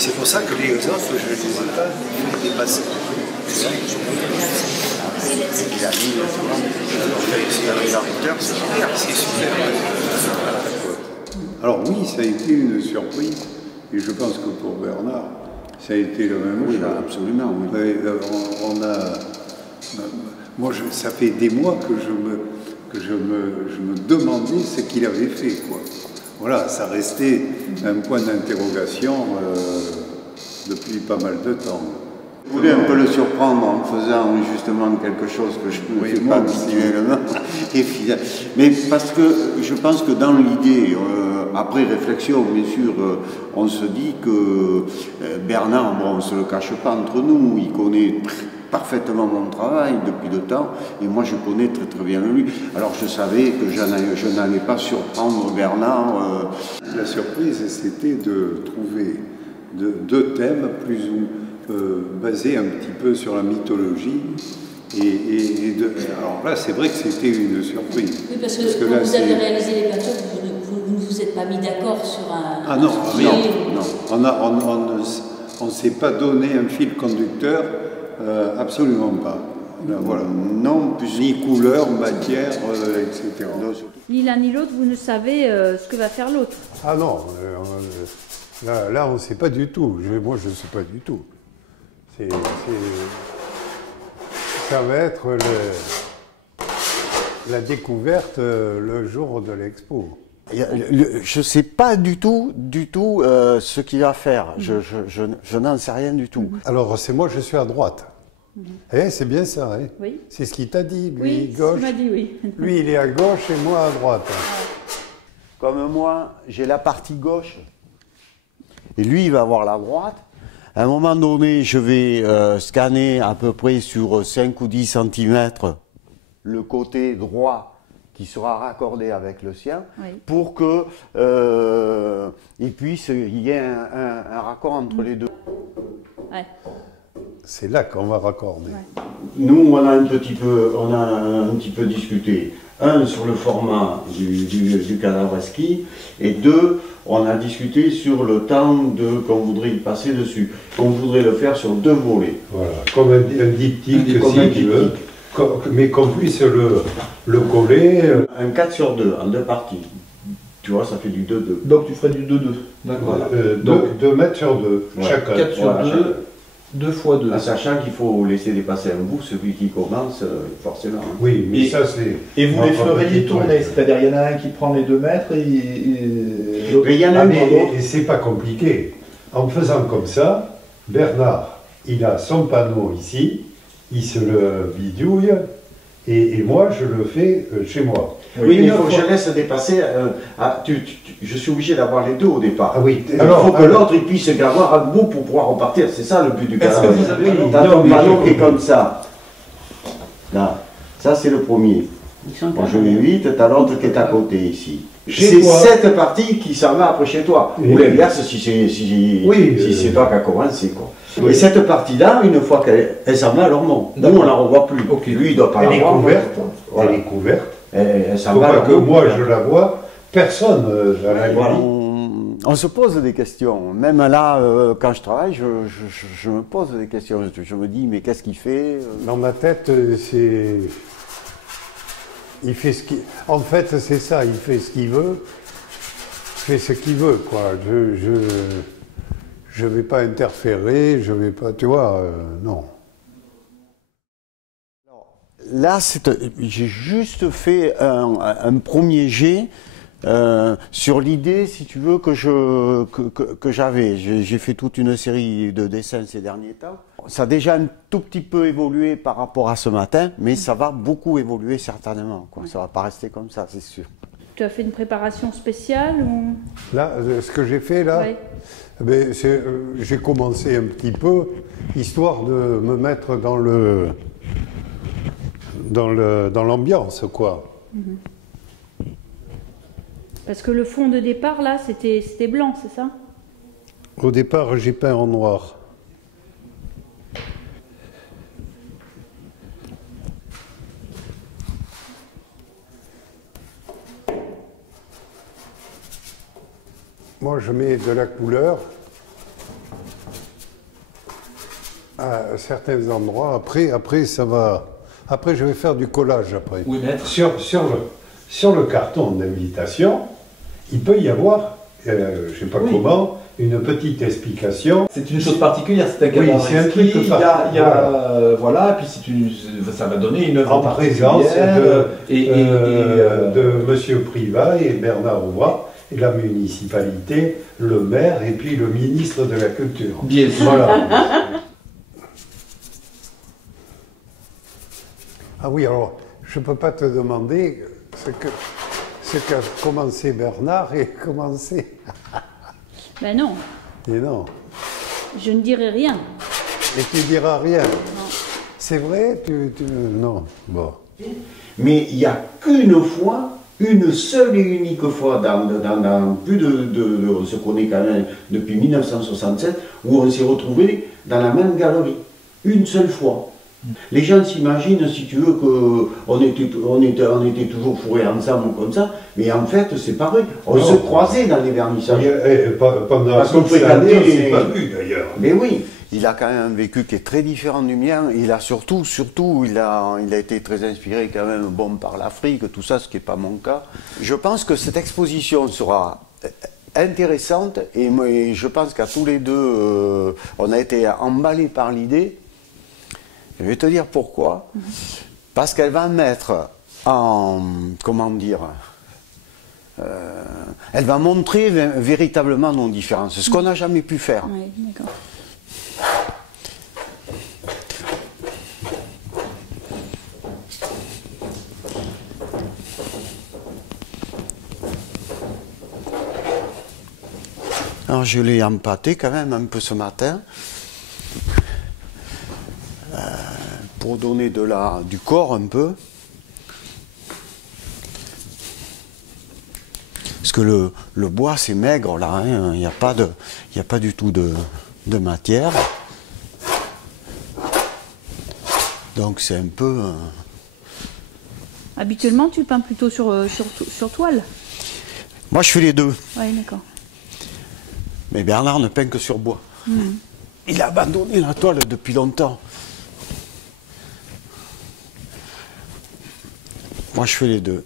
C'est pour ça que les autres, je ne les ai pas dépassés. C'est super. Alors oui, ça a été une surprise, et je pense que pour Bernard, ça a été la même chose. Absolument, oui. Moi, ça fait des mois que je me demandais ce qu'il avait fait, quoi. Voilà, ça restait un point d'interrogation depuis pas mal de temps. Je voulais un peu le surprendre en faisant justement quelque chose que je ne fais pas habituellement. Mais parce que je pense que dans l'idée, après réflexion, bien sûr, on se dit que Bernard, bon, on ne se le cache pas entre nous, il connaît parfaitement mon travail depuis le temps, et moi je connais très très bien lui. Alors je savais que je n'allais pas surprendre Bernard. La surprise, c'était de trouver deux thèmes plus ou basés un petit peu sur la mythologie. Alors là, c'est vrai que c'était une surprise. Oui, parce que quand vous avez réalisé les plateaux, vous ne vous êtes pas mis d'accord sur un... Ah non, on ne s'est pas donné un fil conducteur, absolument pas. Voilà. Non, ni couleur, matière, etc. Ni l'un ni l'autre, vous ne savez ce que va faire l'autre. Ah non, là on ne sait pas du tout. Moi, je ne sais pas du tout. Ça va être la découverte le jour de l'expo. Je ne sais pas du tout ce qu'il va faire. Je n'en sais rien du tout. Alors, je suis à droite. C'est bien ça, hein? Oui. C'est ce qu'il t'a dit, lui, oui, gauche. Il m'a dit, oui. Lui, il est à gauche et moi à droite. Comme moi, j'ai la partie gauche et lui, il va avoir la droite. À un moment donné, je vais scanner à peu près sur 5 ou 10 cm le côté droit qui sera raccordé avec le sien, pour que il y ait un raccord entre les deux. Ouais. C'est là qu'on va raccorder. Ouais. Nous, on a un petit peu discuté. Un, sur le format du Cadavreski, et deux, on a discuté sur le temps qu'on voudrait y passer dessus. On voudrait le faire sur 2 volets. Voilà, comme un diptyque, si tu veux, mais qu'on puisse le coller. Un 4/2, en 2 parties. Tu vois, ça fait du 2-2. Donc tu ferais du 2-2. D'accord. Voilà. 2 mètres sur 2, chacun. 4 sur 2. 2 fois 2. En sachant qu'il faut laisser dépasser un bout, celui qui commence, forcément. Oui, mais ça c'est... Et vous les feriez tourner, c'est-à-dire il y en a un qui prend les 2 mètres et l'autre... Mais il y en a et c'est pas compliqué. En faisant comme ça, Bernard, il a son panneau ici, il se le bidouille, et moi je le fais chez moi. Oui, mais il faut que je laisse dépasser. Je suis obligé d'avoir les deux au départ. Ah oui. Alors, il faut que l'autre puisse avoir un bout pour pouvoir repartir. C'est ça le but du Est-ce que vous avez T'as ton panneau qui est comme ça. Là. Ça, c'est le premier. Quand je mets 8, t'as l'autre qui est à côté ici. C'est cette partie qui s'en va après chez toi. Ou l'inverse si c'est toi qui as commencé, quoi. Et cette partie-là, une fois qu'elle s'en va, elle remonte. Nous, on ne la revoit plus. Lui, il doit pas la voir. Elle est couverte. Elle s'en faut va. pas que moi je la vois, personne dans la nuit. On se pose des questions. Même là, quand je travaille, je me pose des questions. Je me dis, mais qu'est-ce qu'il fait? Dans ma tête, c'est... Il fait ce qu'il... En fait, c'est ça, il fait ce qu'il veut. Il fait ce qu'il veut, quoi. Je vais pas interférer, je vais pas... Tu vois, non. Là, j'ai juste fait un premier jet sur l'idée, si tu veux, que j'avais. J'ai fait toute une série de dessins ces derniers temps. Ça a déjà un tout petit peu évolué par rapport à ce matin, mais ça va beaucoup évoluer certainement, quoi. Ça va pas rester comme ça, c'est sûr. Tu as fait une préparation spéciale ou... Là, ce que j'ai fait là, ben, j'ai commencé un petit peu, histoire de me mettre dans l'ambiance, quoi. Parce que le fond de départ, là, c'était blanc, c'est ça? Au départ, j'ai peint en noir. Moi, je mets de la couleur à certains endroits. Après, ça va. Après, je vais faire du collage après. Oui, maître. Sur le carton d'invitation, il peut y avoir, je ne sais pas comment, une petite explication. C'est une chose particulière, c'est un Oui, cadavre c'est un truc inscrit, voilà, et puis ça va donner une œuvre En présence particulière, de Monsieur Privat et Bernard Roy, et la municipalité, le maire et puis le ministre de la Culture. Bien sûr. Voilà. Ah oui, alors, je ne peux pas te demander ce qu'a commencé Bernard et commencé. Ben non, Et non. je ne dirai rien. Et tu diras rien. Non. C'est vrai, non. Bon. Mais il n'y a qu'une fois, une seule et unique fois dans plus on se connaît quand même depuis 1967, où on s'est retrouvés dans la même galerie. Une seule fois. Les gens s'imaginent, si tu veux, qu'on était toujours fourrés ensemble comme ça, mais en fait, c'est pas vrai. On se croisait dans les vernissages. Pendant Parce qu'on toute cette année, on s'est pas fréquentait. vu d'ailleurs. Mais oui. Il a quand même un vécu qui est très différent du mien. Il a surtout, il a été très inspiré quand même par l'Afrique, tout ça, ce qui n'est pas mon cas. Je pense que cette exposition sera intéressante et je pense qu'à tous les deux, on a été emballés par l'idée. Je vais te dire pourquoi. Parce qu'elle va mettre en, comment dire, elle va montrer véritablement nos différences, ce qu'on n'a jamais pu faire. Oui, d'accord. Alors je l'ai empâté quand même un peu ce matin. Pour donner du corps un peu. Parce que le bois c'est maigre là, hein, il n'y a pas du tout de matière. Donc c'est un peu... Habituellement, tu peins plutôt sur toile. Moi je fais les deux. Oui, d'accord. Mais Bernard ne peint que sur bois. Il a abandonné la toile depuis longtemps. Moi, je fais les deux.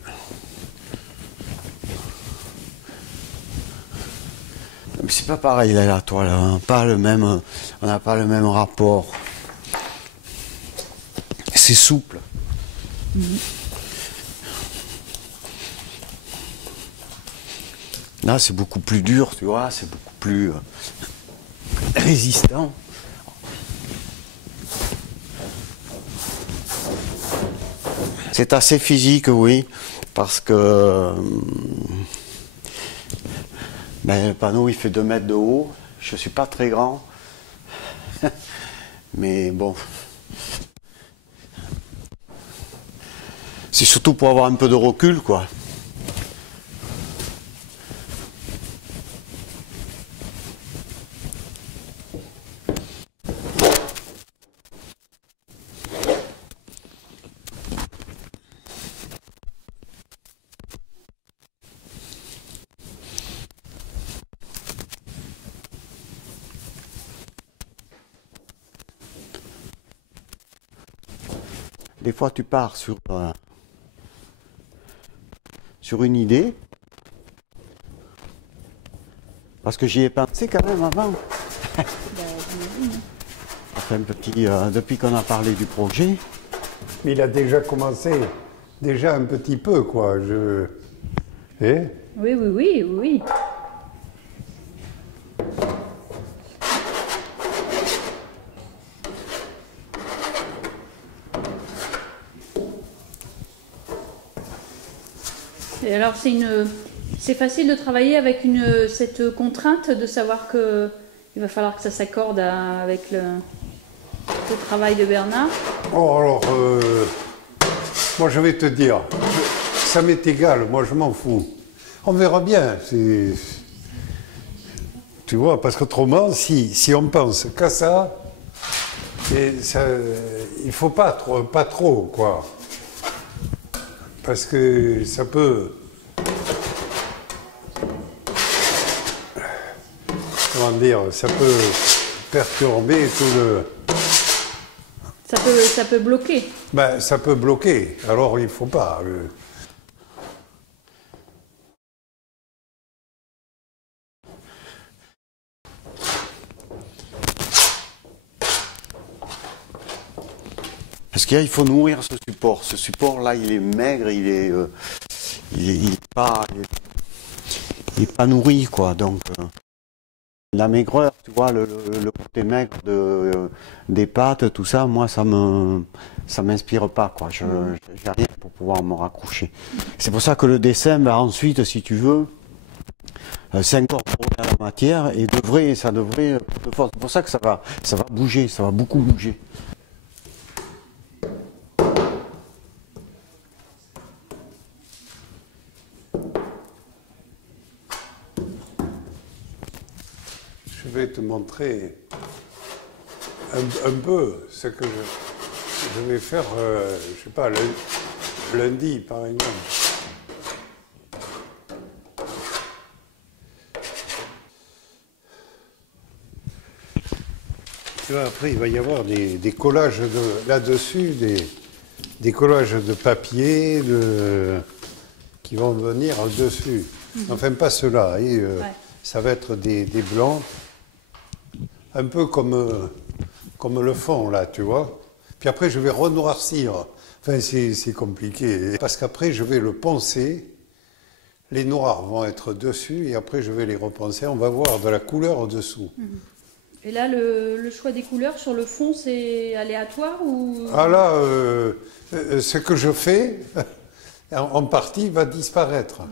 Mais c'est pas pareil, là, la toile. On n'a pas le même rapport. C'est souple. Là, c'est beaucoup plus dur, tu vois. C'est beaucoup plus résistant. C'est assez physique, oui, parce que le panneau il fait 2 mètres de haut, je ne suis pas très grand, mais bon, c'est surtout pour avoir un peu de recul, quoi. Des fois, tu pars sur une idée, parce que j'y ai pensé quand même avant. Enfin, depuis qu'on a parlé du projet. Mais il a déjà commencé, un petit peu, quoi. Eh? Oui, oui, oui, oui. Et alors, c'est facile de travailler avec cette contrainte de savoir que il va falloir que ça s'accorde avec le travail de Bernard. Oh, alors, moi je vais te dire, ça m'est égal, moi je m'en fous. On verra bien. Tu vois, parce qu'autrement, si on pense qu'à ça, il ne faut pas trop, quoi. Parce que ça peut... Comment dire, ça peut perturber tout Ça peut bloquer. Ben, ça peut bloquer, alors il ne faut pas. Parce qu'il faut nourrir ce support. Ce support-là, il est maigre, il est pas nourri, quoi. Donc, la maigreur, tu vois, le côté maigre des pâtes, tout ça, moi, ça m'inspire pas, quoi. J'ai rien pour pouvoir me raccrocher. C'est pour ça que le dessin, ben, ensuite, si tu veux, s'incorporer à la matière et ça devrait, c'est pour ça que ça va bouger, ça va beaucoup bouger. Je vais te montrer un peu ce que je vais faire, je sais pas, lundi par exemple. Tu vois, après, il va y avoir des collages là-dessus, des collages de papier qui vont venir dessus. Enfin, pas ceux-là. Ça va être des blancs. Un peu comme le fond, là, tu vois. Puis après, je vais renoircir. Enfin, c'est compliqué. Parce qu'après, je vais le poncer. Les noirs vont être dessus. Et après, je vais les reponcer. On va voir de la couleur au-dessous. Et là, le choix des couleurs sur le fond, c'est aléatoire ou... Ah là, ce que je fais, en partie, va disparaître. Ouais.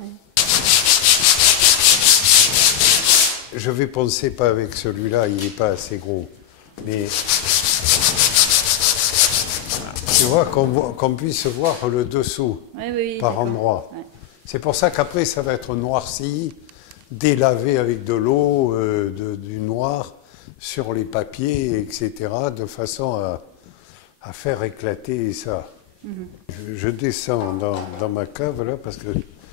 Je vais poncer pas avec celui-là, il n'est pas assez gros. Mais tu vois, qu'on puisse voir le dessous par endroit. Ouais. C'est pour ça qu'après, ça va être noirci, délavé avec de l'eau, du noir, sur les papiers, etc., de façon à faire éclater ça. Je descends dans ma cave, là, parce que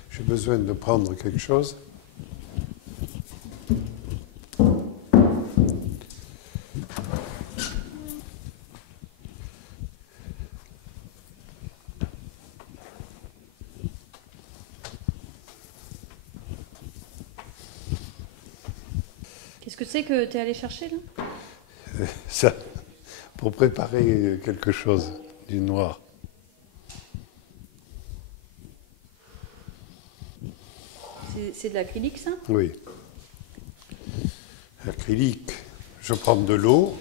j'ai besoin de prendre quelque chose. Qu'est-ce que c'est que tu es allé chercher, là? Ça, pour préparer quelque chose, du noir. C'est de l'acrylique, ça? Oui. Acrylique. Je prends de l'eau.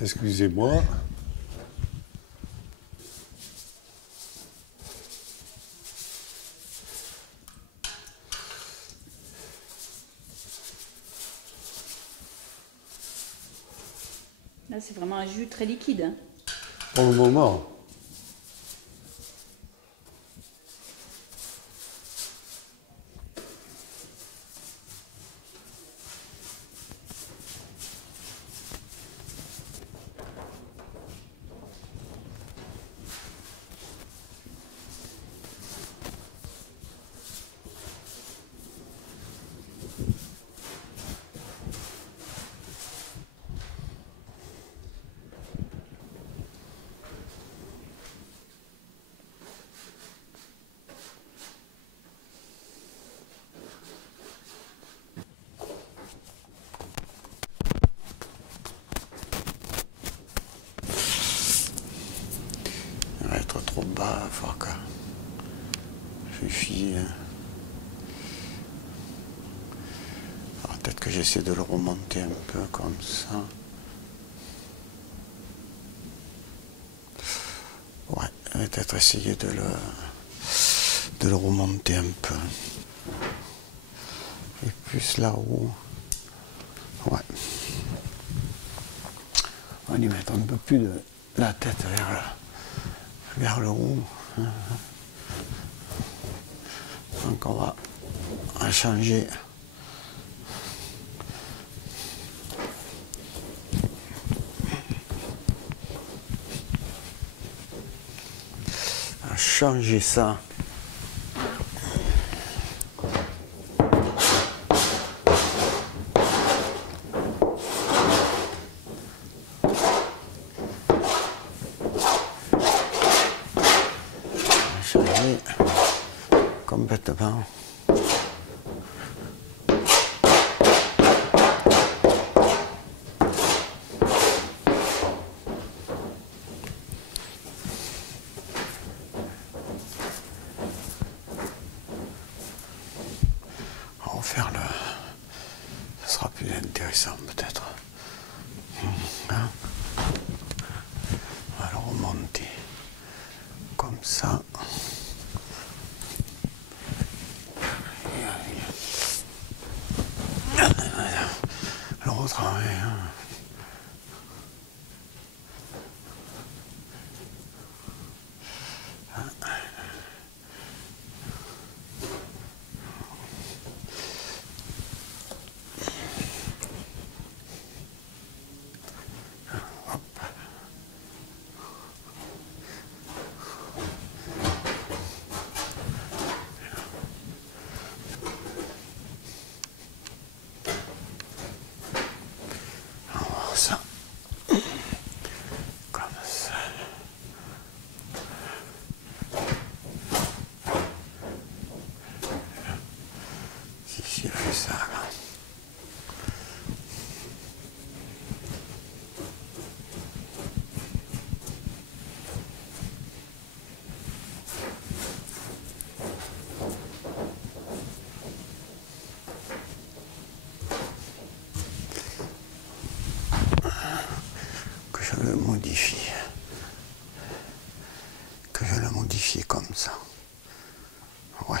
Excusez-moi. Là, c'est vraiment un jus très liquide. Hein. Pour le moment. Trop bas, il faut que je file. Peut-être que j'essaie de le remonter un peu comme ça. Ouais, peut-être essayer de le remonter un peu. Et plus là-haut. Ouais. On va y mettre un peu plus de la tête vers le haut. Donc on va changer. On va changer ça. complètement. On va faire le... Ce sera plus intéressant peut-être. Hein? On va le remonter comme ça. Le retravail. Hein. Ça. Comme ça. Si j'ai fait ça là. Que je le modifie. Que je le modifie comme ça. Ouais.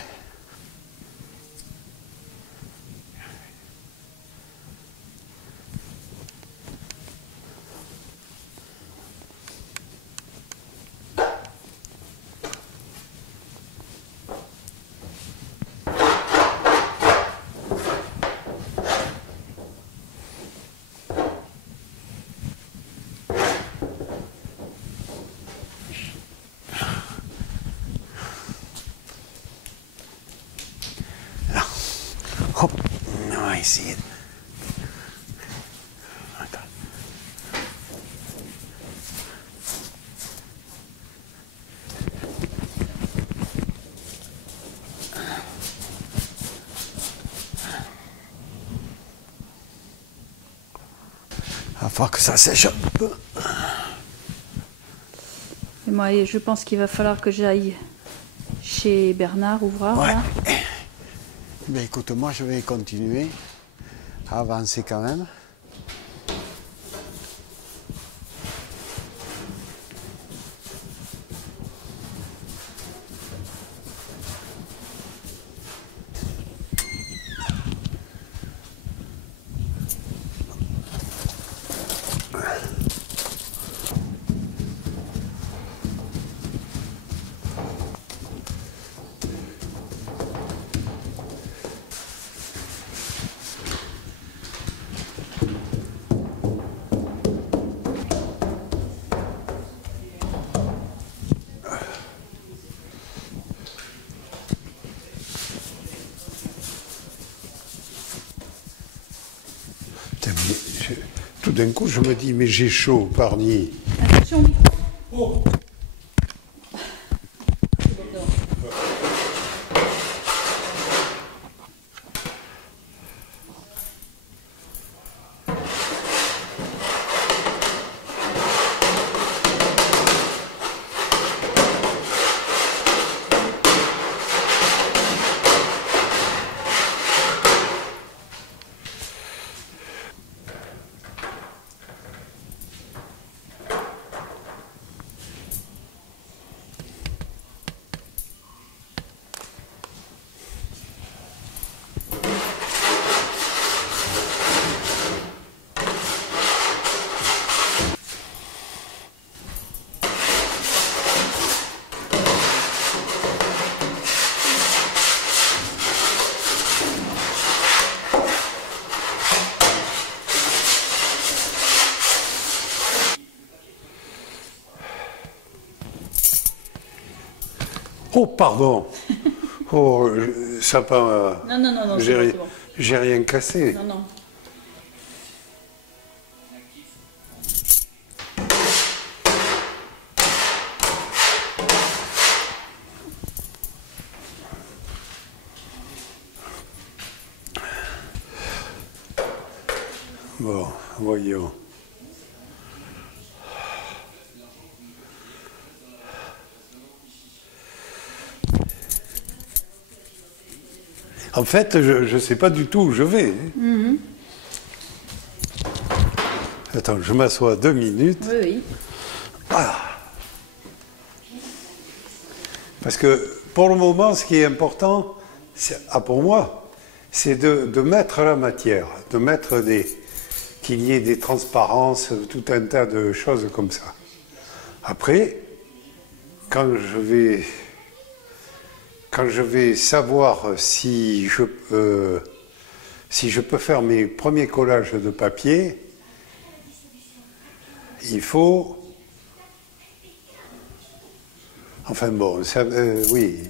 Hop, on va essayer. Attends. Il va falloir que ça sèche un peu. Et moi, je pense qu'il va falloir que j'aille chez Bernard Ouvrard. Ouais. Là. Ben écoute, moi je vais continuer à avancer quand même. Tout d'un coup, je me dis, mais j'ai chaud, Pargny. Attention au micro. Oh. Oh, pardon. Oh, ça pas. Non, non, non, non, J'ai c'est bon. j'ai rien cassé. Non, non. voyons. En fait, je ne sais pas du tout où je vais. Mhm. Attends, je m'assois 2 minutes. Oui, oui. Voilà. Parce que pour le moment, ce qui est important, pour moi, c'est de mettre la matière, de mettre qu'il y ait des transparences, tout un tas de choses comme ça. Après, quand je vais savoir si je peux faire mes premiers collages de papier, il faut... Enfin bon, ça, oui.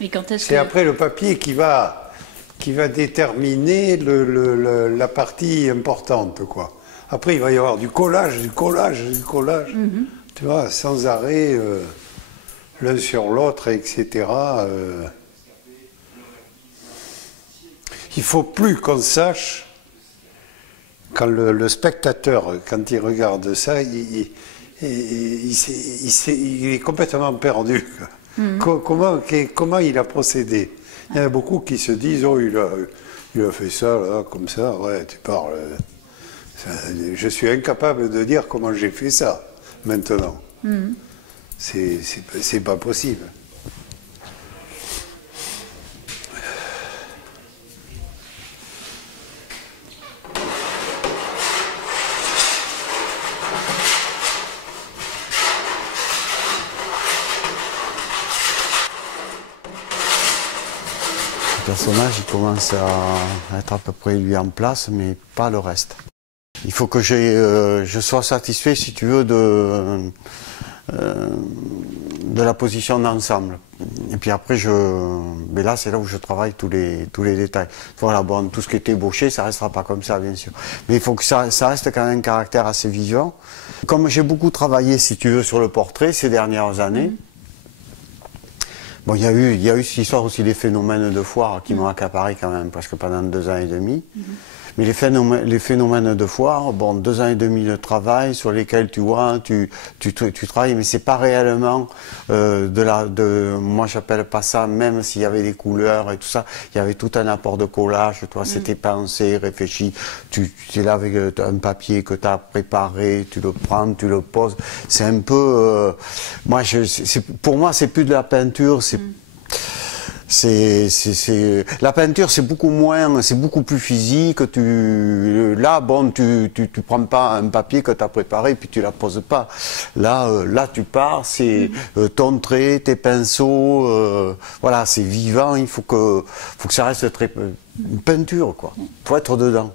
Mais quand est-ce C'est que... après le papier qui va déterminer la partie importante, quoi. Après, il va y avoir du collage, Mhm. tu vois, sans arrêt, l'un sur l'autre, etc. Il faut plus qu'on sache, quand le spectateur, quand il regarde ça, il est complètement perdu. Comment il a procédé? Il y en a beaucoup qui se disent, oh, il a fait ça, là, comme ça, ouais, tu parles. Je suis incapable de dire comment j'ai fait ça, maintenant. C'est pas possible. Le personnage, il commence à être à peu près lui en place, mais pas le reste. Il faut que je sois satisfait, si tu veux, de la position d'ensemble. Et puis après, mais là, c'est là où je travaille tous les détails. Voilà, bon, tout ce qui est ébauché, ça restera pas comme ça, bien sûr. Mais il faut que ça reste quand même un caractère assez vivant. Comme j'ai beaucoup travaillé, si tu veux, sur le portrait ces dernières années, bon, il y a eu cette histoire aussi des phénomènes de foire qui m'ont accaparé quand même, parce que pendant 2 ans et demi. Mais les phénomènes de foire, bon, 2 ans et demi de travail sur lesquels tu vois, tu travailles, mais c'est pas réellement moi j'appelle pas ça, même s'il y avait des couleurs et tout ça, il y avait tout un apport de collage, toi, c'était pensé, réfléchi, tu es là avec un papier que tu as préparé, tu le prends, tu le poses, c'est un peu, pour moi c'est plus de la peinture, la peinture, c'est beaucoup plus physique. Là, bon, tu prends pas un papier que tu as préparé puis tu la poses pas. Là, tu pars, c'est ton trait, tes pinceaux, voilà, c'est vivant. Il faut que ça reste très une peinture, quoi. Faut être dedans.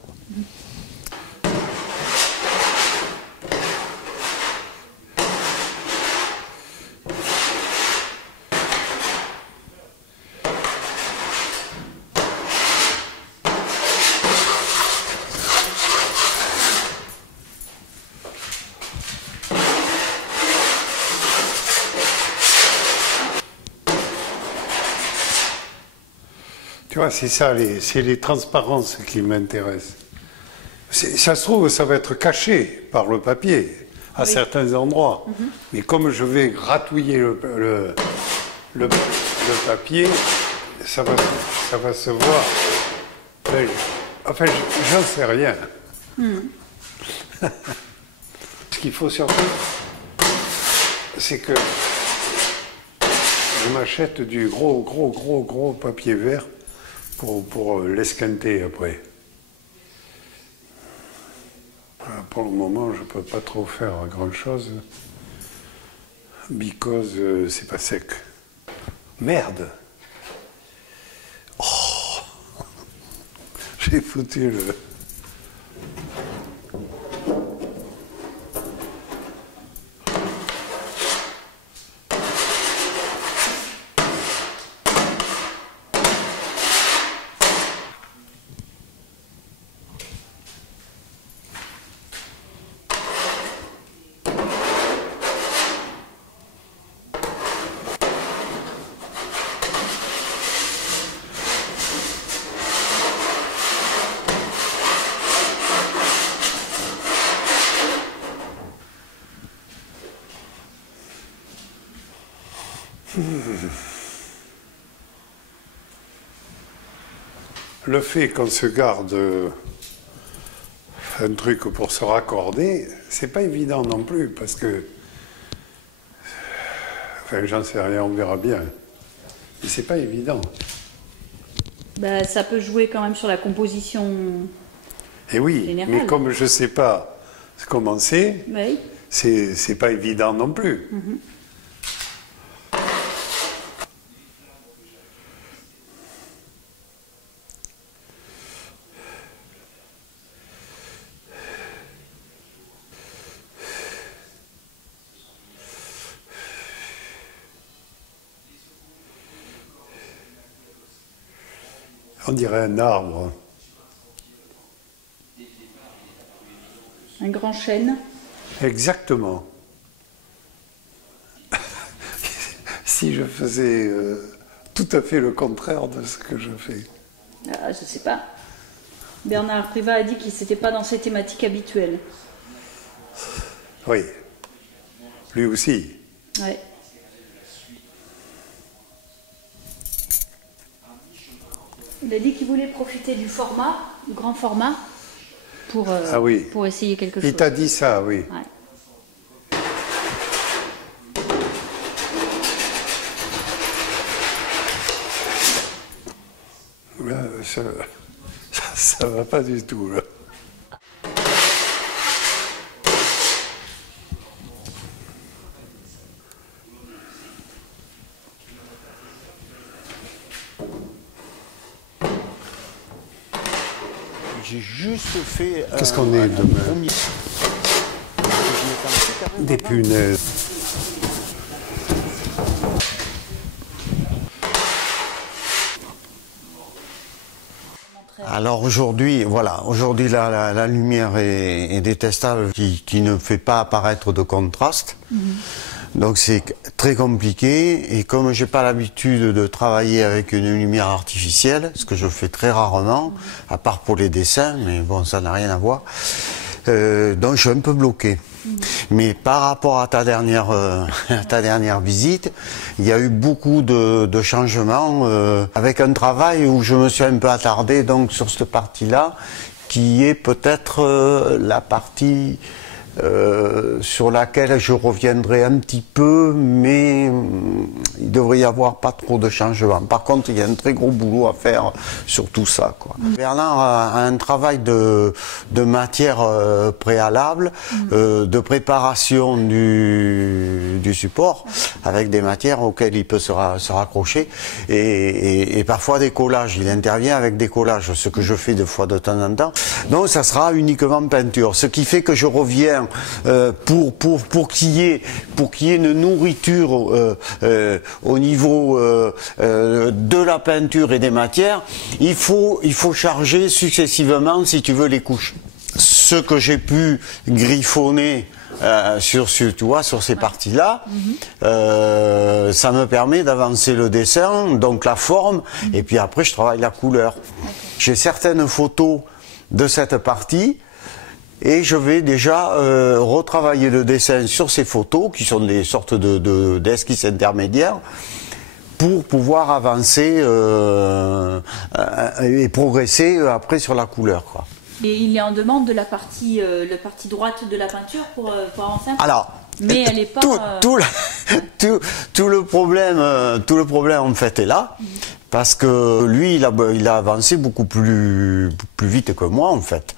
Tu vois, c'est ça, c'est les transparences qui m'intéressent. Ça se trouve, ça va être caché par le papier à certains endroits. Mais comme je vais gratouiller le papier, ça va se voir. Enfin, j'en sais rien. Ce qu'il faut surtout, c'est que je m'achète du gros papier vert pour l'esquinter après. Pour le moment, je ne peux pas trop faire grand-chose, because c'est pas sec. Merde! Oh! J'ai foutu le... Le fait qu'on se garde un truc pour se raccorder, c'est pas évident non plus, parce que... Enfin, j'en sais rien, on verra bien. Mais c'est pas évident. Bah, ça peut jouer quand même sur la composition Et oui, générale. mais comme je sais pas comment c'est, Oui. c'est pas évident non plus. On dirait un arbre. Un grand chêne. Exactement. Si je faisais tout à fait le contraire de ce que je fais. Ah, je sais pas. Bernard Privat a dit qu'il n'était pas dans ses thématiques habituelles. Oui. Lui aussi. Ouais. Il a dit qu'il voulait profiter du format, du grand format, pour essayer quelque chose. Il t'a dit ça, oui. Ouais. Là, ça va pas du tout, là. J'ai juste fait... Qu'est-ce qu'on est demain? Des punaises. Alors aujourd'hui, voilà, aujourd'hui la lumière est détestable, qui ne fait pas apparaître de contraste. Donc c'est très compliqué, et comme j'ai pas l'habitude de travailler avec une lumière artificielle, ce que je fais très rarement, à part pour les dessins, mais bon, ça n'a rien à voir, donc je suis un peu bloqué. Mais par rapport à ta dernière visite, il y a eu beaucoup de changements, avec un travail où je me suis un peu attardé donc sur cette partie-là, qui est peut-être la partie sur laquelle je reviendrai un petit peu, mais il devrait y avoir pas trop de changements. Par contre, il y a un très gros boulot à faire sur tout ça, quoi. Bernard a un travail de matière préalable, de préparation du support, avec des matières auxquelles il peut se raccrocher, et parfois des collages. Il intervient avec des collages, ce que je fais des fois de temps en temps. Donc ça sera uniquement peinture, ce qui fait que je reviens pour qu'il y ait une nourriture au niveau de la peinture et des matières. Il faut charger successivement, si tu veux, les couches. Ce que j'ai pu griffonner sur ces parties-là, ça me permet d'avancer le dessin, donc la forme, et puis après je travaille la couleur. J'ai certaines photos de cette partie, et je vais déjà retravailler le dessin sur ces photos, qui sont des sortes d'esquisses intermédiaires, pour pouvoir avancer et progresser après sur la couleur, quoi. Et il est en demande de la partie droite de la peinture pour avancer un peu. Alors, mais elle est pas... tout le problème en fait est là. Parce que lui, il a avancé beaucoup plus vite que moi, en fait.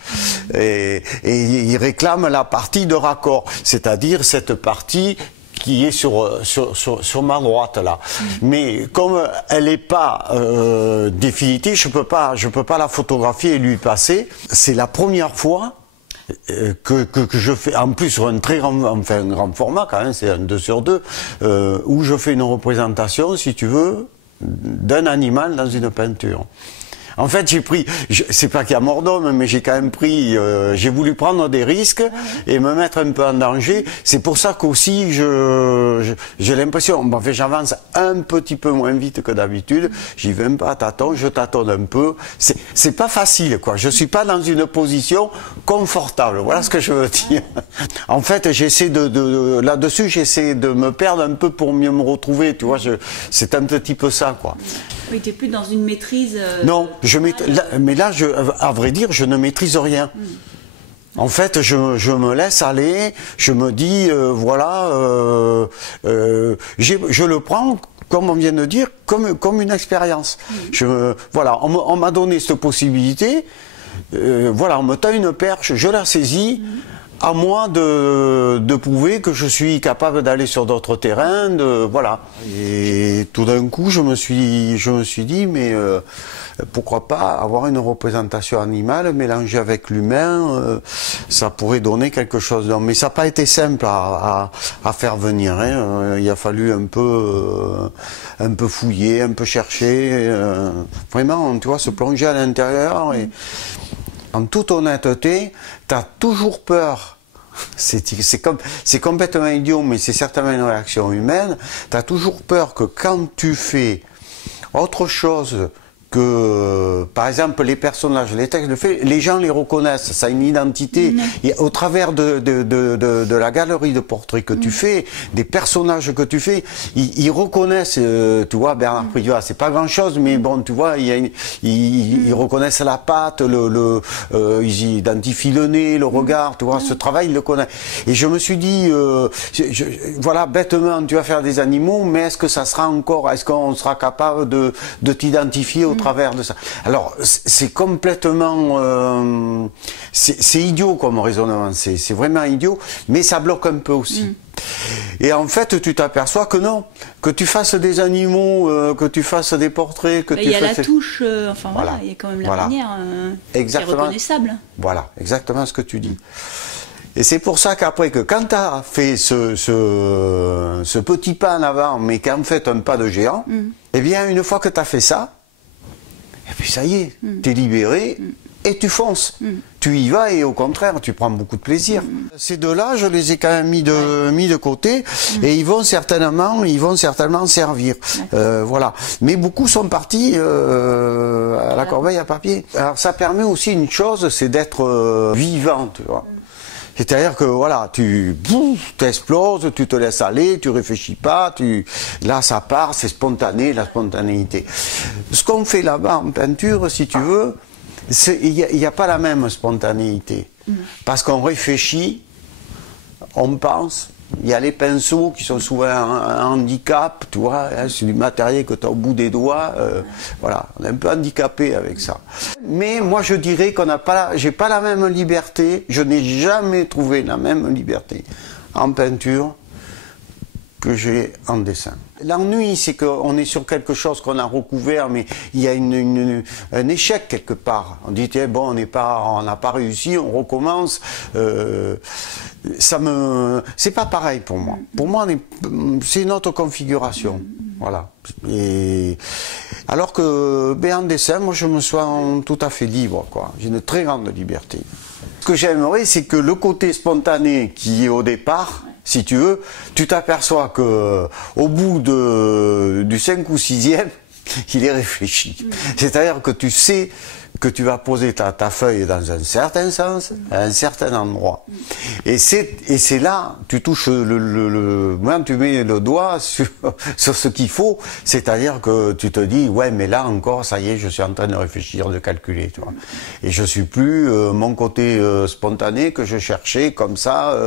Et il réclame la partie de raccord, c'est-à-dire cette partie qui est sur ma droite, là. Mais comme elle n'est pas définitive, je peux pas la photographier et lui passer. C'est la première fois que je fais, en plus sur un très grand format, quand même, c'est un 2/2, où je fais une représentation, si tu veux, d'un animal dans une peinture. En fait, j'ai pris, c'est pas qu'il y a mort d'homme, mais j'ai quand même pris, j'ai voulu prendre des risques et me mettre un peu en danger. C'est pour ça qu'aussi, j'ai l'impression, en fait, j'avance un petit peu moins vite que d'habitude. J'y vais un peu à tâtons, je tâtonne un peu. C'est pas facile, quoi. Je suis pas dans une position confortable. Voilà ce que je veux dire. En fait, j'essaie là-dessus, j'essaie de me perdre un peu pour mieux me retrouver, tu vois. C'est un petit peu ça, quoi. Oui, tu n'es plus dans une maîtrise... Non, mais là, à vrai dire, je ne maîtrise rien. En fait, je me laisse aller, je me dis, voilà, je le prends, comme on vient de dire, comme une expérience. Voilà, on m'a donné cette possibilité, voilà, on me tend une perche, je la saisis, à moi de prouver que je suis capable d'aller sur d'autres terrains, voilà. Et tout d'un coup, je me suis dit, mais pourquoi pas avoir une représentation animale mélangée avec l'humain, ça pourrait donner quelque chose. Mais ça n'a pas été simple à faire venir, hein. Il a fallu un peu fouiller, un peu chercher, vraiment, tu vois, se plonger à l'intérieur. Et en toute honnêteté, tu as toujours peur. C'est complètement idiot, mais c'est certainement une réaction humaine. Tu as toujours peur que quand tu fais autre chose que, par exemple, les personnages, les textes de fait, les gens les reconnaissent, ça a une identité. Et au travers de la galerie de portraits que tu fais, des personnages que tu fais, ils reconnaissent, tu vois, Bernard Privat, c'est pas grand chose, mais bon, tu vois, ils reconnaissent la patte, ils identifient le nez, le regard, tu vois, ce travail, ils le connaissent. Et je me suis dit, voilà, bêtement, tu vas faire des animaux, mais est-ce que ça sera encore, est-ce qu'on sera capable de t'identifier au travers de ça? Alors, c'est complètement... c'est idiot comme raisonnement, c'est vraiment idiot, mais ça bloque un peu aussi. Et en fait, tu t'aperçois que non, que tu fasses des animaux, que tu fasses des portraits, que il y a la touche, enfin voilà, il y a quand même la manière qui est reconnaissable. Voilà, exactement ce que tu dis. Et c'est pour ça qu'après, que quand tu as fait ce petit pas en avant, mais qu'en fait un pas de géant, eh bien, une fois que tu as fait ça, et puis ça y est, tu es libéré et tu fonces. Tu y vas et au contraire, tu prends beaucoup de plaisir. Ces deux-là, je les ai quand même mis de côté et ils vont certainement servir. Voilà. Mais beaucoup sont partis à la corbeille à papier. Alors ça permet aussi une chose, c'est d'être vivant, tu vois. C'est-à-dire que voilà, tu exploses, tu te laisses aller, tu réfléchis pas, là ça part, c'est spontané, la spontanéité. Ce qu'on fait là-bas en peinture, si tu veux, il n'y a pas la même spontanéité. Parce qu'on réfléchit, on pense, il y a les pinceaux qui sont souvent un handicap, tu vois, hein, c'est du matériel que tu as au bout des doigts, voilà, on est un peu handicapé avec ça. Mais moi je dirais qu'on n'a pas, j'ai pas la même liberté, je n'ai jamais trouvé la même liberté en peinture que j'ai en dessin. L'ennui, c'est qu'on est sur quelque chose qu'on a recouvert, mais il y a un échec quelque part. On dit, tiens, bon, on n'a pas réussi, on recommence. C'est pas pareil pour moi. Pour moi, c'est une autre configuration. Voilà. Et alors que en dessin, moi, je me sens tout à fait libre, quoi. J'ai une très grande liberté. Ce que j'aimerais, c'est que le côté spontané qui est au départ, si tu veux, tu t'aperçois que au bout du 5 ou 6e, il est réfléchi. C'est-à-dire que tu sais que tu vas poser ta feuille dans un certain sens, à un certain endroit. Et c'est là, tu touches moi, tu mets le doigt sur ce qu'il faut, c'est-à-dire que tu te dis, ouais, mais là encore, ça y est, je suis en train de réfléchir, de calculer, tu vois. Et je suis plus, mon côté spontané que je cherchais, comme ça,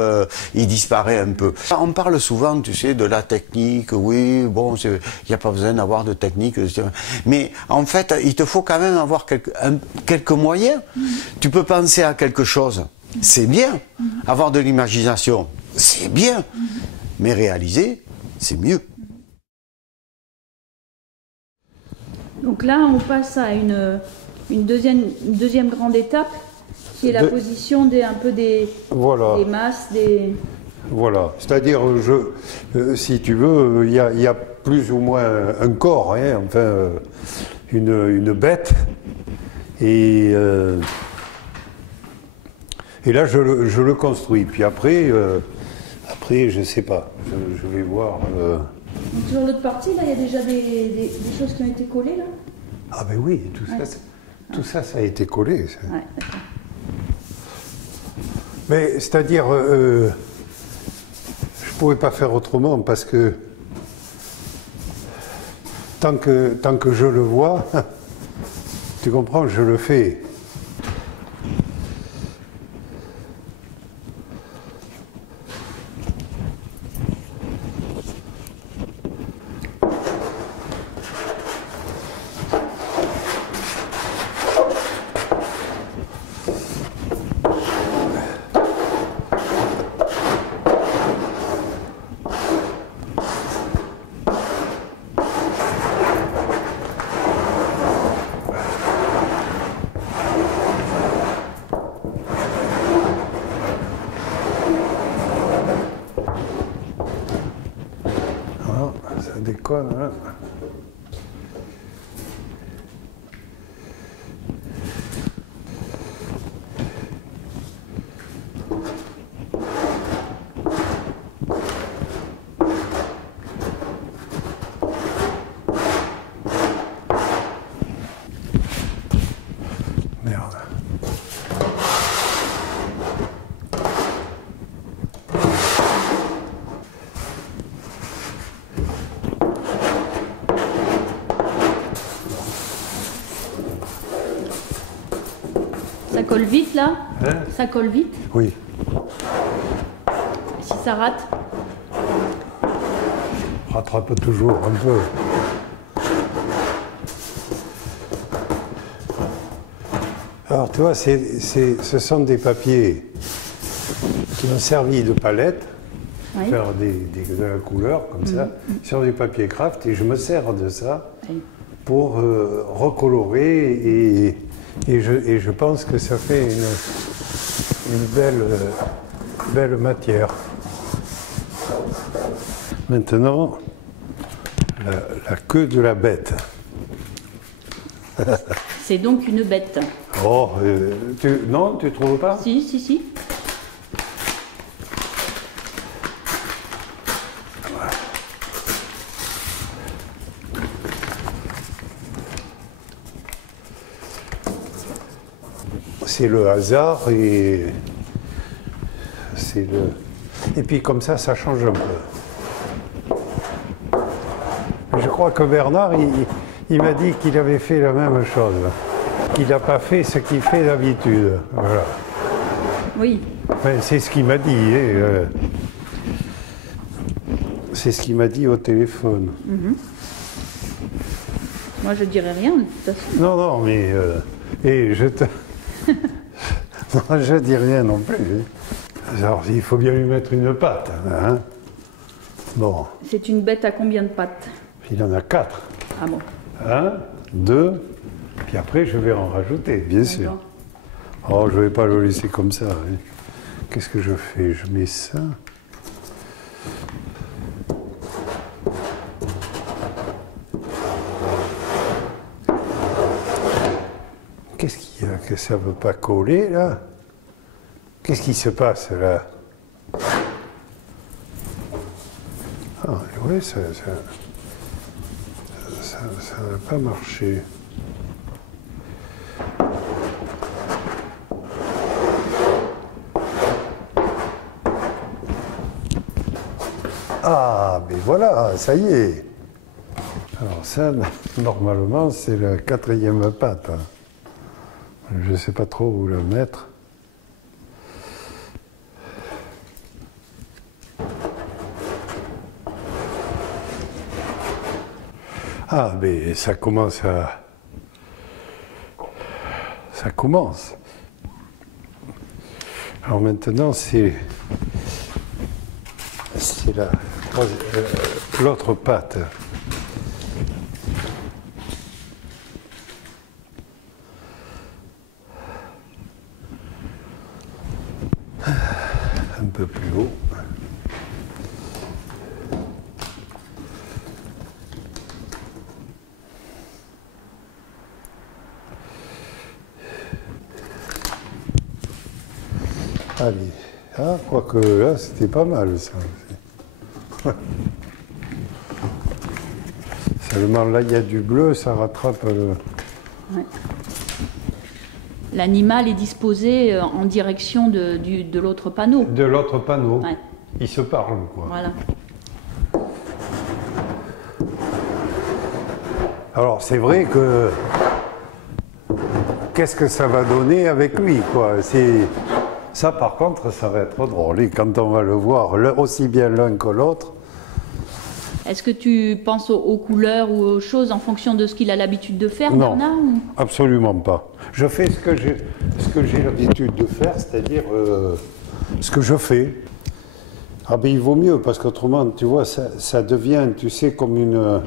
il disparaît un peu. On parle souvent, tu sais, de la technique, oui, bon, il n'y a pas besoin d'avoir de technique, mais en fait, il te faut quand même avoir quelques moyens. Tu peux penser à quelque chose, c'est bien. Avoir de l'imagination, c'est bien. Mais réaliser, c'est mieux. Donc là, on passe à une deuxième grande étape, qui est la position des masses, des... Voilà, c'est-à-dire, si tu veux, il y a plus ou moins un corps, hein, enfin, une bête, Et là, je le construis. Puis après, je ne sais pas. Je vais voir. Donc sur l'autre partie, là, il y a déjà des choses qui ont été collées, là? Ah ben oui, tout ça, ça a été collé. Ça. Ouais, d'accord. Mais c'est-à-dire, je ne pouvais pas faire autrement parce que tant que je le vois, tu comprends, je le fais. Ça déconne, hein. Merde. Ça colle vite, là? Hein? Ça colle vite? Oui. Si ça rate? Rattrape toujours un peu. Alors, tu vois, ce sont des papiers qui ont servi de palette, Oui. faire de la couleur comme ça, sur du papier craft, et je me sers de ça Oui. pour recolorer, et je pense que ça fait une belle matière. Maintenant, la queue de la bête. C'est donc une bête. Oh, non, tu trouves pas? Si, si, si. C'est le hasard et et puis comme ça change un peu. Je crois que Bernard, il m'a dit qu'il avait fait la même chose, qu'il n'a pas fait ce qu'il fait d'habitude. Voilà. Oui. Ouais, c'est ce qu'il m'a dit. C'est ce qu'il m'a dit au téléphone. Moi, je dirais rien, de toute façon. Non, non, mais et je te. Non, je dis rien non plus. Alors, il faut bien lui mettre une patte. Hein. Bon, C'est une bête à combien de pattes? il en a 4. Ah bon. 1, 2, puis après je vais en rajouter, bien sûr. Oh, je ne vais pas le laisser comme ça. Hein. Qu'est-ce que je fais? Je mets ça. Qu'est-ce qu'il y a que ça ne veut pas coller là? Qu'est-ce qui se passe là? Ah oui, ça n'a pas marché. Ah, mais voilà, ça y est. Alors ça, normalement, c'est la 4e patte. Je ne sais pas trop où la mettre. Ah, mais ça commence à... Ça commence. Alors maintenant, c'est l'autre patte. Un peu plus haut. Allez. Ah, quoique là, c'était pas mal ça. Seulement là, il y a du bleu, ça rattrape le... Ouais. L'animal est disposé en direction de l'autre panneau. De l'autre panneau. Ouais. Ils se parlent, quoi. Voilà. Alors, c'est vrai que... Qu'est-ce que ça va donner avec lui, quoi? Ça, par contre, ça va être drôle. Et quand on va le voir, aussi bien l'un que l'autre... Est-ce que tu penses aux couleurs ou aux choses en fonction de ce qu'il a l'habitude de faire, Non, Bernard, ou... absolument pas. Je fais ce que j'ai l'habitude de faire, c'est-à-dire ce que je fais. Ah ben il vaut mieux, parce qu'autrement, tu vois, ça devient, tu sais, comme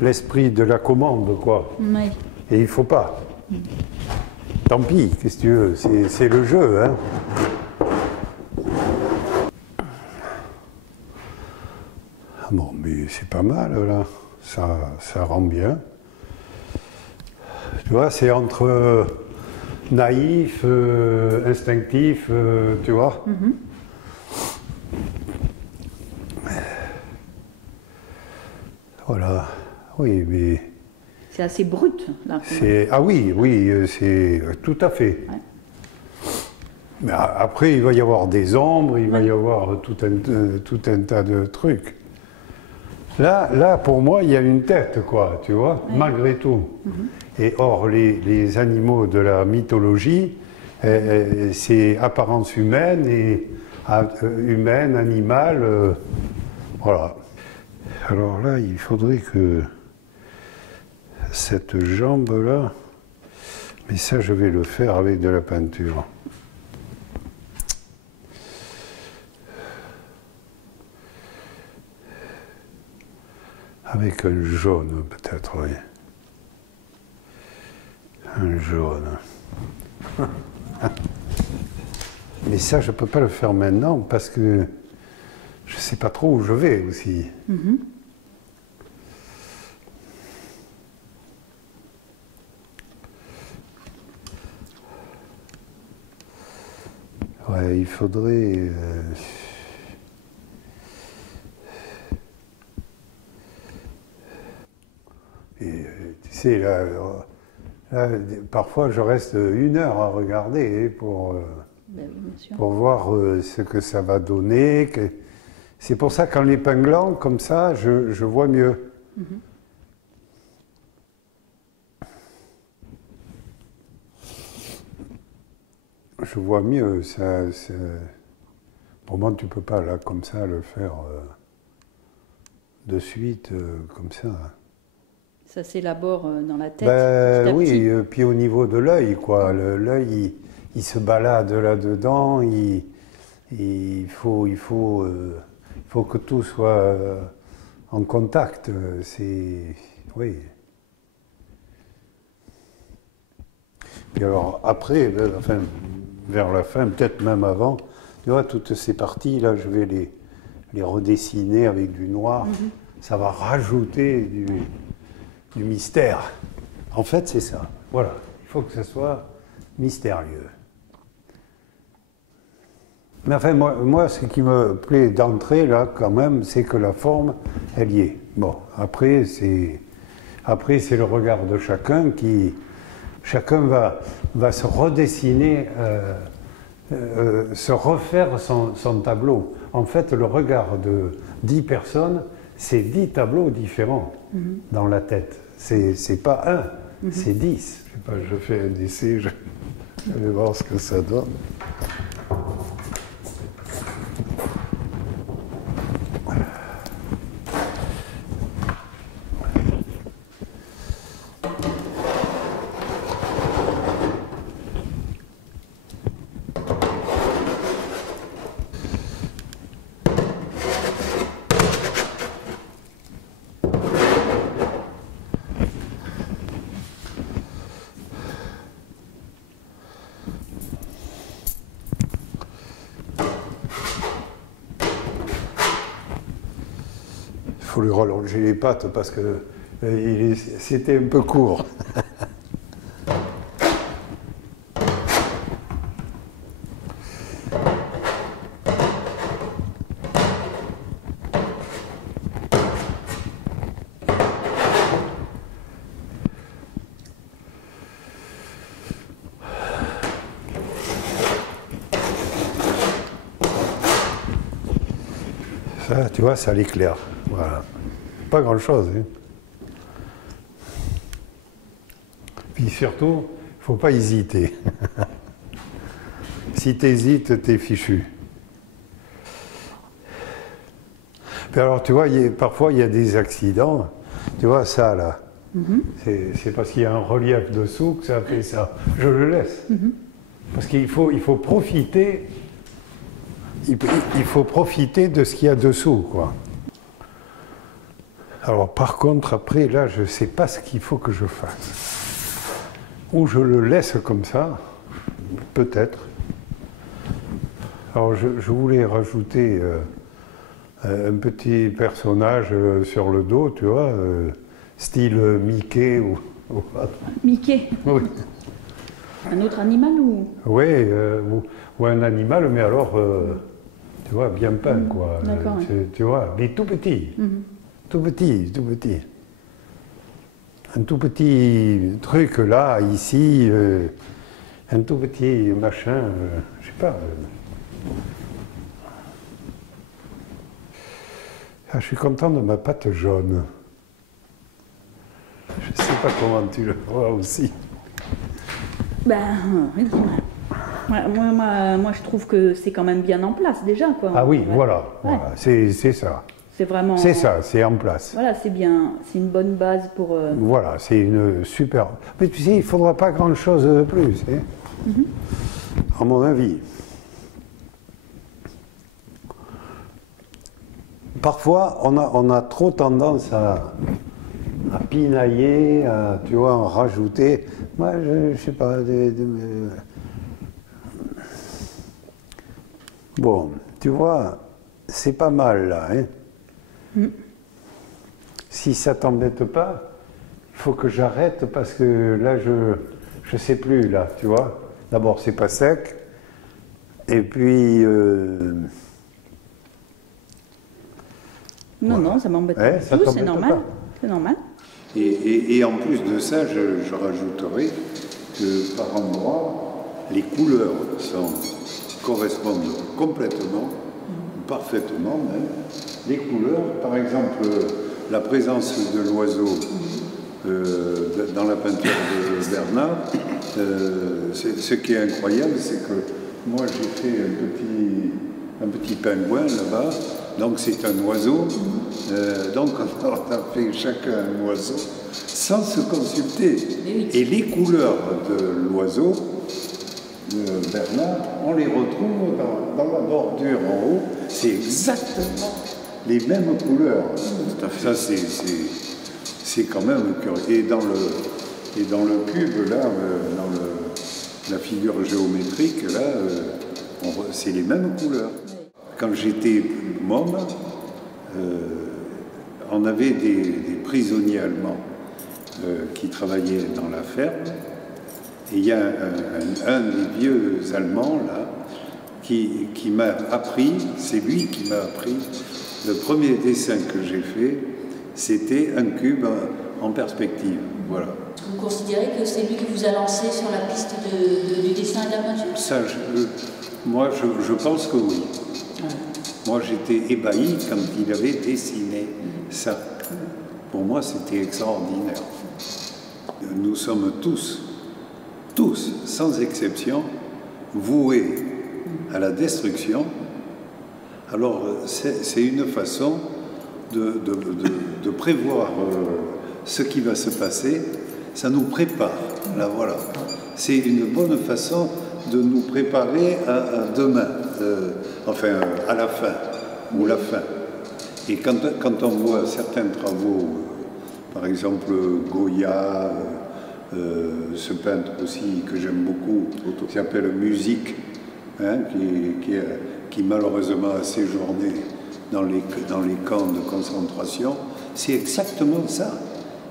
l'esprit de la commande, quoi. Oui. Et il faut pas. Tant pis, qu'est-ce que tu veux, c'est le jeu, hein. Bon, mais c'est pas mal, là. Ça rend bien. Tu vois, c'est entre naïf, instinctif, tu vois. Voilà. Oui, mais... C'est assez brut, là. Ah oui, c'est tout à fait. Ouais. Mais après, il va y avoir des ombres, il va y avoir tout un tas de trucs. Là, pour moi, il y a une tête, quoi, tu vois, malgré tout. Et or, les animaux de la mythologie, c'est apparence humaine et humaine, animale, voilà. Alors là, il faudrait que cette jambe-là, mais ça, je vais le faire avec de la peinture. Avec un jaune, peut-être, oui. Un jaune. Mais ça, je ne peux pas le faire maintenant parce que je ne sais pas trop où je vais aussi. Ouais, il faudrait... Et tu sais, là, parfois je reste 1 heure à regarder pour voir ce que ça va donner. C'est pour ça qu'en l'épinglant comme ça, je vois mieux. Je vois mieux. Pour moi, tu ne peux pas, là, comme ça, le faire de suite, comme ça. Ça s'élabore dans la tête. Ben, oui, puis au niveau de l'œil, quoi. L'œil, il se balade là-dedans. Il faut que tout soit en contact. Oui. Puis alors après, enfin, vers la fin, peut-être même avant, tu vois, toutes ces parties là, je vais les redessiner avec du noir. Ça va rajouter du mystère. En fait, c'est ça. Voilà. Il faut que ce soit mystérieux. Mais enfin, moi, ce qui me plaît d'entrer, là, quand même, c'est que la forme, elle y est. Bon, après, c'est le regard de chacun qui... Chacun va se redessiner, se refaire son tableau. En fait, le regard de 10 personnes, c'est 10 tableaux différents dans la tête. C'est pas un, c'est 10. Je sais pas, je fais un essai, je vais voir ce que ça donne. Il faut lui rallonger les pattes parce que c'était un peu court. Ça, tu vois, ça l'éclaire. Voilà. Pas grand-chose. Hein. Puis surtout, il ne faut pas hésiter. Si tu hésites, tu es fichu. Puis alors, tu vois, parfois, il y a des accidents. Tu vois, ça, là. C'est parce qu'il y a un relief dessous que ça fait ça. Je le laisse. Parce qu'il faut profiter. Il faut profiter de ce qu'il y a dessous, quoi. Alors, par contre, après, là, je ne sais pas ce qu'il faut que je fasse. Ou je le laisse comme ça, peut-être. Alors, je voulais rajouter un petit personnage sur le dos, tu vois, style Mickey ou Mickey. Oui. Un autre animal ou... Oui, ou un animal, mais alors, tu vois, bien peint, quoi. D'accord, ouais. Tu vois, mais tout petit. Tout petit, tout petit. Un tout petit truc là, ici, un tout petit machin, je sais pas. Ah, je suis content de ma pâte jaune. Je sais pas comment tu le vois aussi. Ben, moi, je trouve que c'est quand même bien en place déjà, quoi. Ah oui, Ouais. voilà, Ouais. voilà, c'est ça. C'est vraiment... C'est ça, c'est en place. Voilà, c'est bien, c'est une bonne base pour... Voilà, c'est une super... Mais tu sais, il ne faudra pas grand-chose de plus, hein, à mon avis. Parfois, on a trop tendance à pinailler, tu vois, en rajouter. Moi, je sais pas... Bon, tu vois, c'est pas mal, là, hein. Si ça t'embête pas, il faut que j'arrête parce que là, je sais plus, là, tu vois. D'abord, c'est pas sec. Et puis... Non, voilà. non, ça m'embête Ouais, pas ça du tout, c'est t'embête normal. pas. C'est normal. Et en plus de ça, je rajouterai que par endroits, les couleurs correspondent complètement, parfaitement même. Les couleurs, par exemple, la présence de l'oiseau dans la peinture de Bernard, ce qui est incroyable, c'est que moi j'ai fait un petit pingouin là-bas, donc c'est un oiseau, donc on a fait chacun un oiseau sans se consulter. Et les couleurs de l'oiseau, de Bernard, on les retrouve dans la bordure en haut, c'est exactement les mêmes couleurs. Ça c'est quand même curieux. Et dans le cube, là, dans la figure géométrique, là, c'est les mêmes couleurs. Quand j'étais môme, on avait des prisonniers allemands qui travaillaient dans la ferme. Et il y a un des vieux Allemands, là, qui m'a appris, c'est lui qui m'a appris, le premier dessin que j'ai fait, c'était un cube en perspective. Voilà. Vous considérez que c'est lui qui vous a lancé sur la piste du dessin et de la peinture? Ça, moi, je pense que oui. Moi, j'étais ébahi quand il avait dessiné ça. Pour moi, c'était extraordinaire. Nous sommes tous, sans exception, voués à la destruction. Alors, c'est une façon de prévoir ce qui va se passer. Ça nous prépare, là, voilà. C'est une bonne façon de nous préparer à demain, enfin, à la fin, ou la fin. Et quand on voit certains travaux, par exemple Goya, ce peintre aussi que j'aime beaucoup, qui s'appelle Musique, hein, qui malheureusement a séjourné dans les camps de concentration, c'est exactement ça.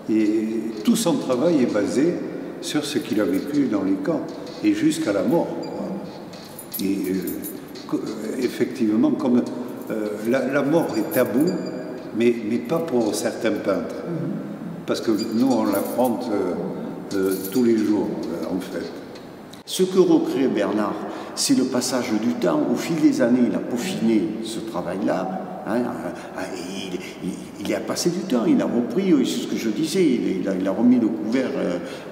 Et tout son travail est basé sur ce qu'il a vécu dans les camps, et jusqu'à la mort, quoi. Et effectivement, comme la mort est tabou, mais pas pour certains peintres, parce que nous on l'affronte tous les jours, en fait. Ce que recrée Bernard, c'est le passage du temps. Au fil des années, il a peaufiné ce travail-là. Hein, il a passé du temps, il a repris, c'est ce que je disais, il a remis le couvert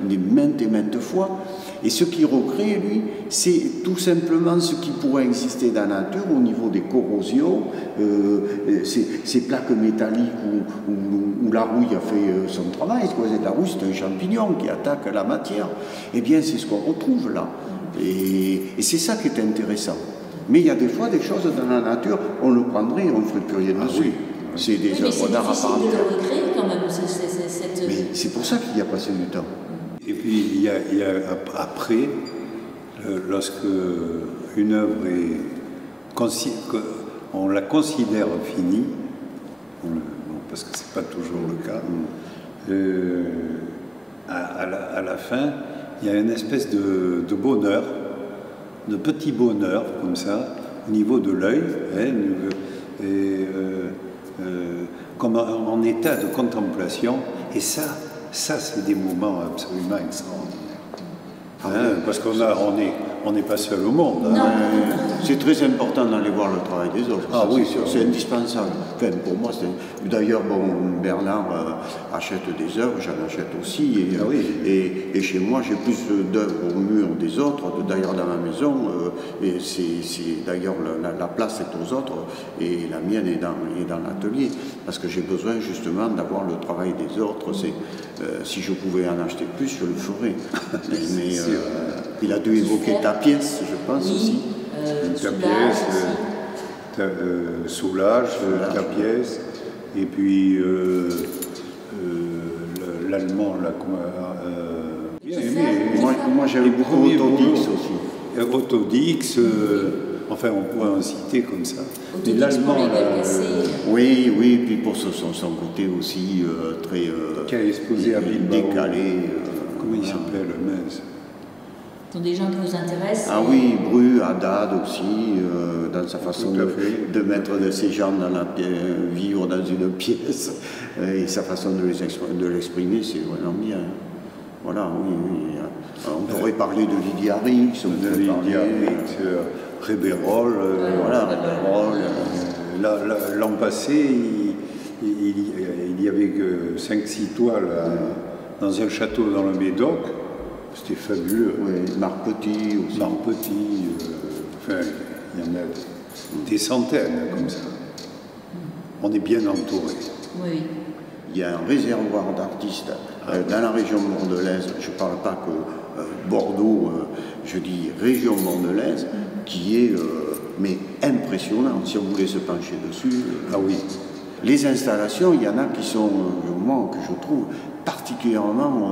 maintes et maintes fois. Et ce qu'il recrée, lui, c'est tout simplement ce qui pourrait exister dans la nature au niveau des corrosions, ces plaques métalliques où la rouille a fait son travail. La rouille, c'est un champignon qui attaque la matière. Eh bien, c'est ce qu'on retrouve là. Et c'est ça qui est intéressant. Mais il y a des fois des choses dans la nature, on le prendrait, on ne ferait plus rien dessus. Oui. C'est des œuvres d'art à part entière. C'est difficile de le recréer quand même. Mais c'est pour ça qu'il y a passé du temps. Et puis il y a après, lorsque une œuvre on la considère finie, parce que c'est pas toujours le cas, à la fin, il y a une espèce de bonheur, de petit bonheur comme ça, au niveau de l'œil, comme en état de contemplation, et ça c'est des moments absolument extraordinaires. Parce on n'est pas seul au monde. Hein. C'est très important d'aller voir le travail des autres. Ah oui, c'est indispensable. Enfin, pour moi, d'ailleurs, Bernard achète des œuvres, j'en achète aussi. Et chez moi, j'ai plus d'œuvres au mur des autres. D'ailleurs, dans ma maison, et d'ailleurs la place est aux autres et la mienne est dans l'atelier. Parce que j'ai besoin justement d'avoir le travail des autres. Si je pouvais en acheter plus, je le ferais. Mais il a dû évoquer ta pièce, je pense aussi. Ta pièce, Soulage, ta pièce, et puis l'allemand, là, bien aimé. Moi j'avais beaucoup Autodix aussi. Autodix, enfin on pourrait en citer comme ça. Mais l'allemand, oui, puis pour son côté aussi très qui a exposé à Bilbao, décalé. Comment il s'appelle, mince? Ce sont des gens qui vous intéressent. Ah oui, Bru, Haddad aussi, dans sa façon de mettre de ces gens vivre dans une pièce, et sa façon de l'exprimer, c'est vraiment bien. Voilà, oui. On pourrait parler de Lydia Rix, Rébérol. Voilà, Rébérol. L'an passé, il y avait que 5-6 toiles dans un château dans le Médoc. C'était fabuleux. Oui, Marc Petit aussi. Marc Petit, enfin, il y en a des centaines comme ça. On est bien entouré. Oui. Il y a un réservoir d'artistes dans la région bordelaise. Je ne parle pas que Bordeaux, je dis région bordelaise, qui est mais impressionnant si on voulait se pencher dessus. Ah oui. Les installations, il y en a qui sont, moi, que je trouve particulièrement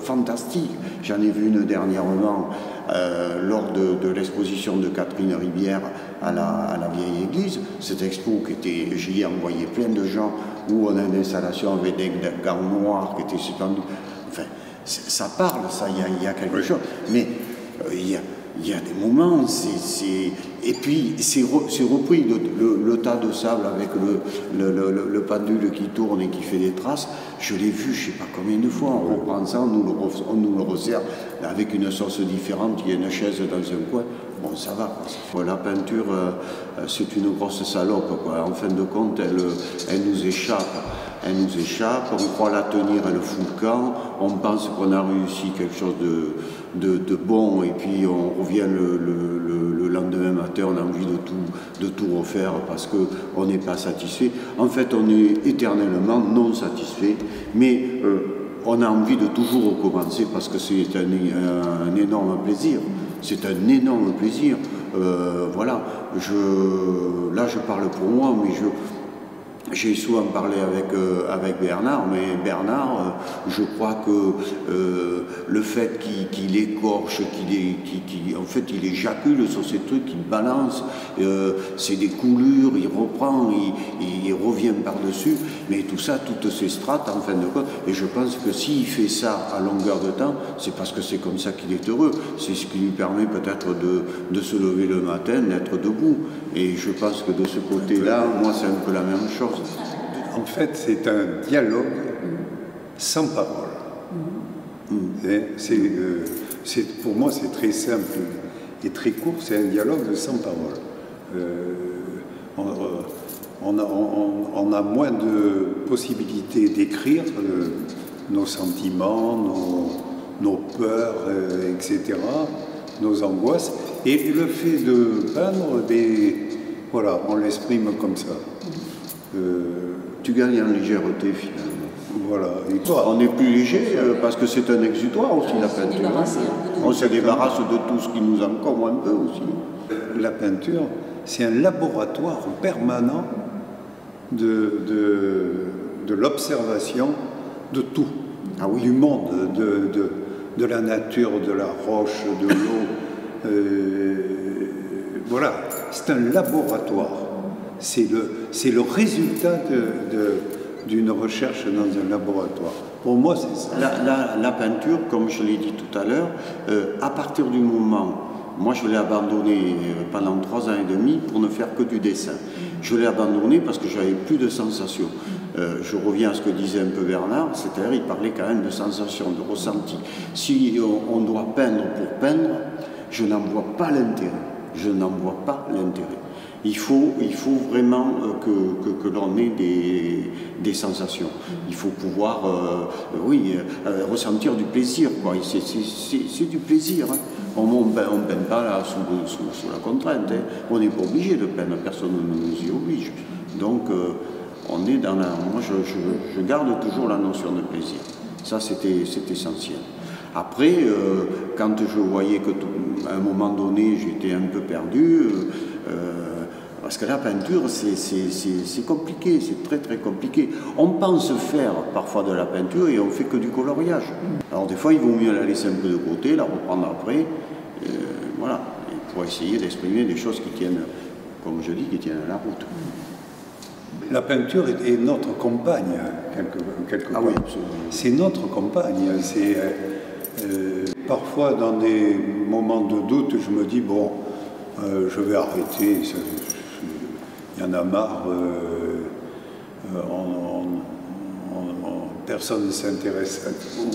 fantastiques. J'en ai vu une dernièrement lors de l'exposition de Catherine Ribière à la vieille église. Cette expo j'y ai envoyé plein de gens où on a une installation avec des gants noirs qui étaient suspendus. Enfin, ça parle, ça, il y a quelque chose. Mais il y a des moments, et puis c'est repris, le tas de sable avec le pendule qui tourne et qui fait des traces, je l'ai vu je ne sais pas combien de fois, on reprend ça, on nous le resserre avec une sauce différente, il y a une chaise dans un coin, bon ça va. La peinture, c'est une grosse salope, quoi. En fin de compte, elle nous échappe. On croit la tenir, elle fout le camp, on pense qu'on a réussi quelque chose de bon, et puis on revient le lendemain matin, on a envie de tout refaire parce qu'on n'est pas satisfait. En fait, on est éternellement non satisfait, mais on a envie de toujours recommencer parce que c'est un énorme plaisir. C'est un énorme plaisir. Voilà, là je parle pour moi, mais j'ai souvent parlé avec Bernard, mais Bernard, je crois que le fait qu'il écorche, en fait il éjacule sur ces trucs, il balance, c'est des coulures, il reprend, il revient par-dessus, mais tout ça, toutes ces strates, en fin de compte, et je pense que s'il fait ça à longueur de temps, c'est parce que c'est comme ça qu'il est heureux, c'est ce qui lui permet peut-être de se lever le matin, d'être debout, et je pense que de ce côté-là, moi c'est un peu la même chose. En fait, c'est un dialogue sans parole. Pour moi, c'est très simple. est très court, c'est un dialogue sans parole. On a moins de possibilités d'écrire nos sentiments, nos peurs, etc., nos angoisses. Et le fait de peindre, voilà, on l'exprime comme ça. Tu gagnes en légèreté finalement. Voilà. On est plus léger parce que c'est un exutoire aussi, la peinture. On se débarrasse de tout ce qui nous encombre un peu aussi. La peinture, c'est un laboratoire permanent de l'observation de tout, du monde, de la nature, de la roche, de l'eau. Voilà, c'est un laboratoire. C'est le résultat d'une recherche dans un laboratoire. Pour moi, c'est ça. La peinture, comme je l'ai dit tout à l'heure, à partir du moment... Moi, je l'ai abandonné pendant 3 ans et demi pour ne faire que du dessin. Je l'ai abandonné parce que j'avais plus de sensations. Je reviens à ce que disait un peu Bernard, c'est-à-dire il parlait quand même de sensations, de ressenti. Si on doit peindre pour peindre, je n'en vois pas l'intérêt. Je n'en vois pas l'intérêt. Il faut vraiment que l'on ait des sensations. Il faut pouvoir, ressentir du plaisir, quoi. C'est du plaisir. Hein. On ne peint pas là, sous la contrainte. Hein. On n'est pas obligé de peindre, personne ne nous y oblige. Donc, on est dans la... Moi, je garde toujours la notion de plaisir. Ça, c'est essentiel. Après, quand je voyais qu'à un moment donné, j'étais un peu perdu, parce que la peinture, c'est compliqué, c'est très très compliqué. On pense faire parfois de la peinture et on fait que du coloriage. Alors des fois, il vaut mieux la laisser un peu de côté, la reprendre après, voilà, pour essayer d'exprimer des choses qui tiennent, comme je dis, qui tiennent à la route. La peinture est notre compagne, quelque part. Oui, absolument. C'est notre compagne. Parfois, dans des moments de doute, je me dis, bon, je vais arrêter. Il y en a marre, personne ne s'intéresse à tout.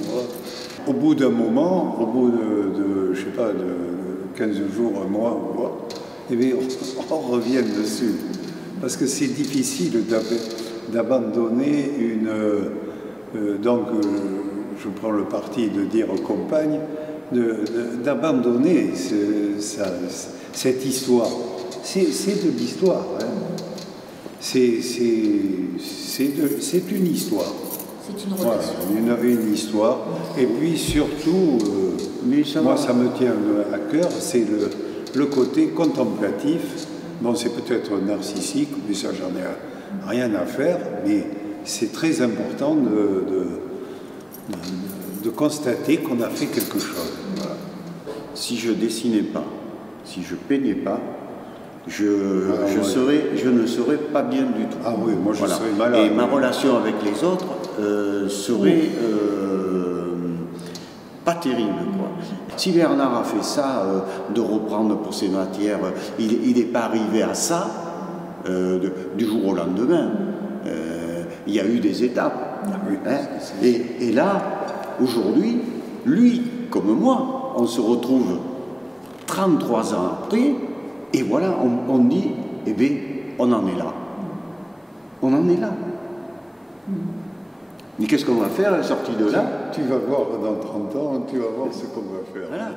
Au bout d'un moment, au bout de je sais pas, de 15 jours, un mois, eh bien, on revient dessus. Parce que c'est difficile d'abandonner donc je prends le parti de dire compagne, d'abandonner cette histoire. C'est de l'histoire. Hein. C'est une histoire. C'est une relation. Voilà, une histoire. Et puis surtout, moi ça me tient à cœur, c'est le côté contemplatif. Bon, c'est peut-être narcissique, mais ça j'en ai rien à faire, mais c'est très important de constater qu'on a fait quelque chose. Voilà. Si je dessinais pas, si je peignais pas, je ne serais pas bien du tout. Ah oui, moi je serais malade. Et ma relation avec les autres serait pas terrible, quoi. Si Bernard a fait ça, de reprendre pour ses matières, il n'est pas arrivé à ça du jour au lendemain. Il y a eu des étapes. Hein. Et là, aujourd'hui, lui, comme moi, on se retrouve 33 ans après, et voilà, on dit, eh bien, on en est là. On en est là. Mais qu'est-ce qu'on va faire à la sortie de là? Tu vas voir dans 30 ans, tu vas voir ce qu'on va faire. Voilà.